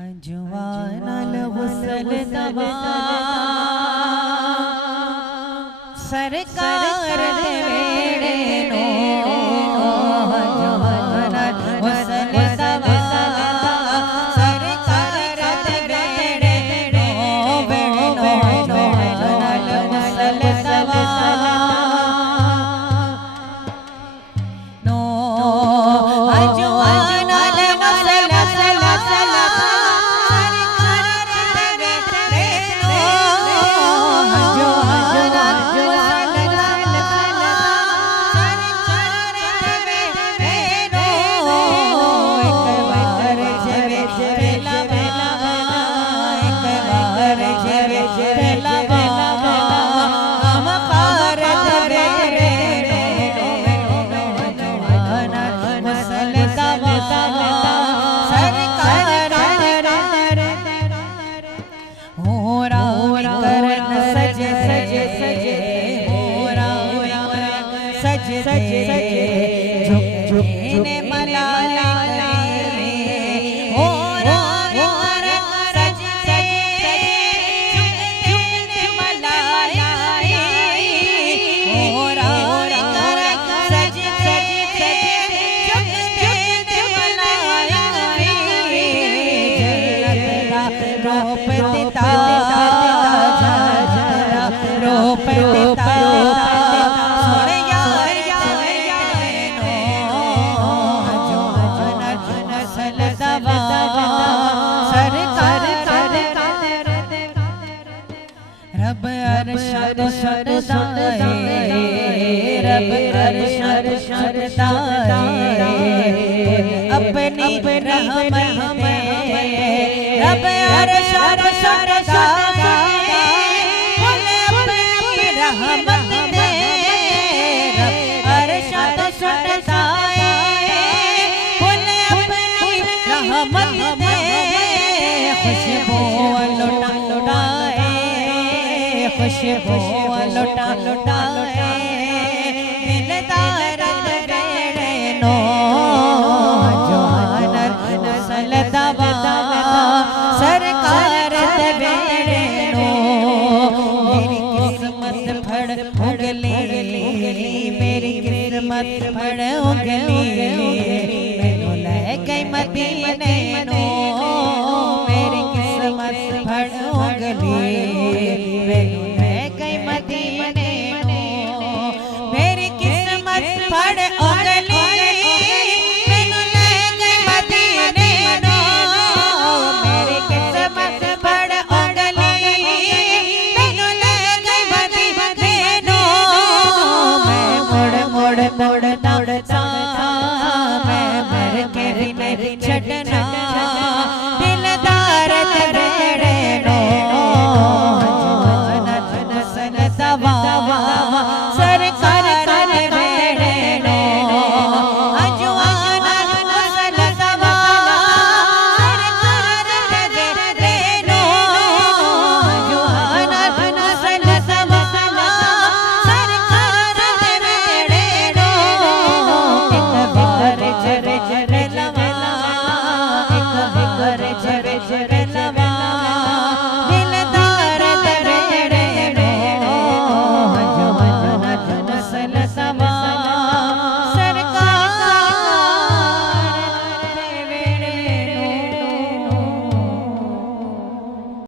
अजवानल गुसल दवा सरकार दे वेड़े नो अजवानल गुसल दवा सरकार दे वेड़े नो अजवानल गुसल दवा नो अजवानल गुसल रब अरशद शरदाए रब अरशद शरदाए अपनी रहमत में रब अरशद शरदाए अपनी रहमत में रब अरशद शरदाए अपनी रहमत में खुशबू लुटाए खुशबू लुटा लुटाए दिलदार वेड़े नो अजवानल गुसल दवा सरकार दे वेड़े नो मेरी किस्मत फड़ उगली मेरी किस्मत फड़ उगली मैनू ले गई मदीने